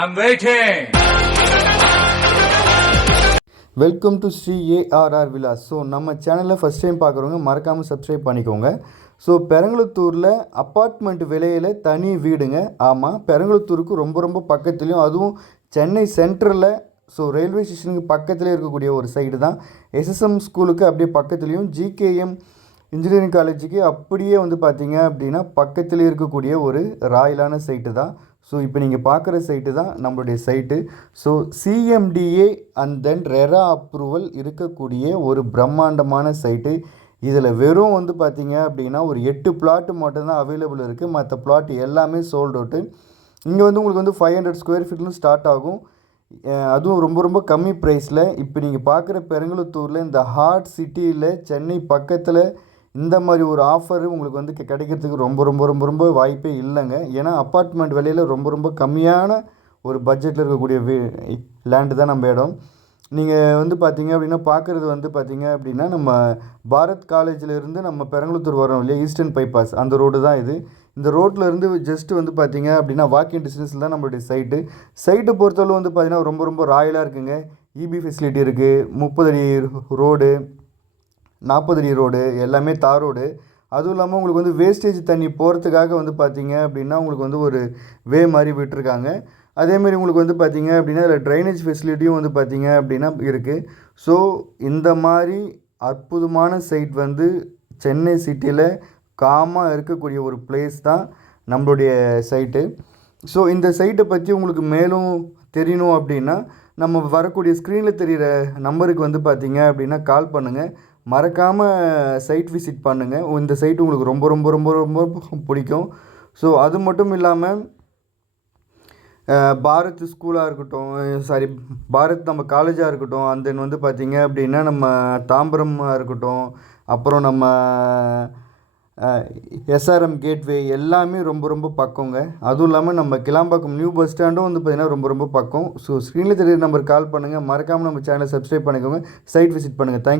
I'm waiting. Welcome to Sri ARR விழா so நம்ம சேனலில் ஃபஸ்ட் டைம் பார்க்குறவங்க மறக்காமல் சப்ஸ்கிரைப் பண்ணிக்கோங்க. ஸோ பெரங்குளத்தூரில் அப்பார்ட்மெண்ட் விலையில் தனி வீடுங்க. ஆமாம் பெரங்குளத்தூருக்கு ரொம்ப ரொம்ப பக்கத்துலேயும் அதுவும் சென்னை சென்ட்ரலில் ஸோ ரயில்வே ஸ்டேஷனுக்கு பக்கத்துலேயே இருக்கக்கூடிய ஒரு சைடு தான். எஸ்எஸ்எம் ஸ்கூலுக்கு அப்படியே பக்கத்துலேயும் ஜிகேஎம் இன்ஜினியரிங் காலேஜுக்கு அப்படியே வந்து பார்த்தீங்க அப்படின்னா பக்கத்துலேயே இருக்கக்கூடிய ஒரு ராயலான சைட்டு தான். ஸோ இப்போ நீங்கள் பார்க்குற சைட்டு தான் நம்மளுடைய site so CMDA and then RERA approval இருக்கக்கூடிய ஒரு பிரம்மாண்டமான சைட்டு இதில் வெறும் வந்து பார்த்தீங்க அப்படின்னா ஒரு எட்டு பிளாட்டு மட்டும்தான் அவைலபிள் இருக்குது மற்ற பிளாட் எல்லாமே சோல்ட் அவுட்டு இங்கே வந்து உங்களுக்கு வந்து ஃபைவ் ஹண்ட்ரட் ஸ்கொயர் ஃபீட்லேருந்து ஸ்டார்ட் ஆகும். அதுவும் ரொம்ப ரொம்ப கம்மி ப்ரைஸில் இப்போ நீங்கள் பார்க்குற பெருங்குளத்தூரில் இந்த ஹார்ட் சிட்டியில் சென்னை பக்கத்தில் இந்த மாதிரி ஒரு ஆஃபர் உங்களுக்கு வந்து கிடைக்கிறதுக்கு ரொம்ப ரொம்ப ரொம்ப ரொம்ப வாய்ப்பே இல்லைங்க. ஏன்னா அப்பார்ட்மெண்ட் விலையில் ரொம்ப ரொம்ப கம்மியான ஒரு பட்ஜெட்டில் இருக்கக்கூடிய வீ லேண்டு தான் நம்ம இடம். நீங்கள் வந்து பார்த்தீங்க அப்படின்னா பார்க்குறது வந்து பார்த்தீங்க அப்படின்னா நம்ம பாரத் காலேஜில் இருந்து நம்ம பெரங்குளத்தூர் வரோம் இல்லையா? ஈஸ்டர்ன் பைபாஸ் அந்த ரோடு தான் இது. இந்த ரோட்டில் இருந்து ஜஸ்ட் வந்து பார்த்தீங்க அப்படின்னா வாக்கிங் டிஸ்டன்ஸில் தான் நம்மளுடைய சைட்டு சைட்டை பொறுத்தளவு வந்து பார்த்தீங்கன்னா ரொம்ப ரொம்ப ராயலாக இருக்குங்க. இபி ஃபெசிலிட்டி இருக்குது முப்பது அடி ரோடு நாற்பது அடி ரோடு எல்லாமே தார் ரோடு அதுவும் இல்லாமல் உங்களுக்கு வந்து வேஸ்டேஜ் தண்ணி போகிறதுக்காக வந்து பார்த்தீங்க அப்படின்னா உங்களுக்கு வந்து ஒரு வே மாதிரி விட்டுருக்காங்க. அதேமாரி உங்களுக்கு வந்து பார்த்தீங்க அப்படின்னா இதில் ட்ரைனேஜ் ஃபெசிலிட்டியும் வந்து பார்த்தீங்க அப்படின்னா இருக்குது ஸோ இந்த மாதிரி அற்புதமான சைட் வந்து சென்னை சிட்டியில் காமாக இருக்கக்கூடிய ஒரு பிளேஸ் தான் நம்மளுடைய சைட்டு ஸோ இந்த சைட்டை பற்றி உங்களுக்கு மேலும் தெரியணும் அப்படின்னா நம்ம வரக்கூடிய ஸ்க்ரீனில் தெரிகிற நம்பருக்கு வந்து பார்த்தீங்க அப்படின்னா கால் பண்ணுங்கள் மறக்காமல் சைட் விசிட் பண்ணுங்கள் இந்த சைட் உங்களுக்கு ரொம்ப ரொம்ப ரொம்ப ரொம்ப பிடிக்கும். ஸோ அது மட்டும் இல்லாமல் பாரத் ஸ்கூலாக இருக்கட்டும் சாரி பாரத் நம்ம காலேஜாக இருக்கட்டும் அண்ட் தென் வந்து பார்த்தீங்க அப்படின்னா நம்ம தாம்பரமாக இருக்கட்டும் அப்புறம் நம்ம எஸ்ஆர்எம் கேட்வே எல்லாமே ரொம்ப ரொம்ப பக்கங்க. அதுவும் இல்லாமல் நம்ம கிளாம்பாக்கம் நியூ பஸ் ஸ்டாண்டும் வந்து பார்த்திங்கன்னா ரொம்ப ரொம்ப பக்கம். ஸோ ஸ்க்ரீனில் தெரியுற நம்பர் கால் பண்ணுங்கள் மறக்காமல் நம்ம சேனலை சப்ஸ்கிரைப் பண்ணிக்கோங்க. சைட் விசிட் பண்ணுங்கள் தேங்க்யூ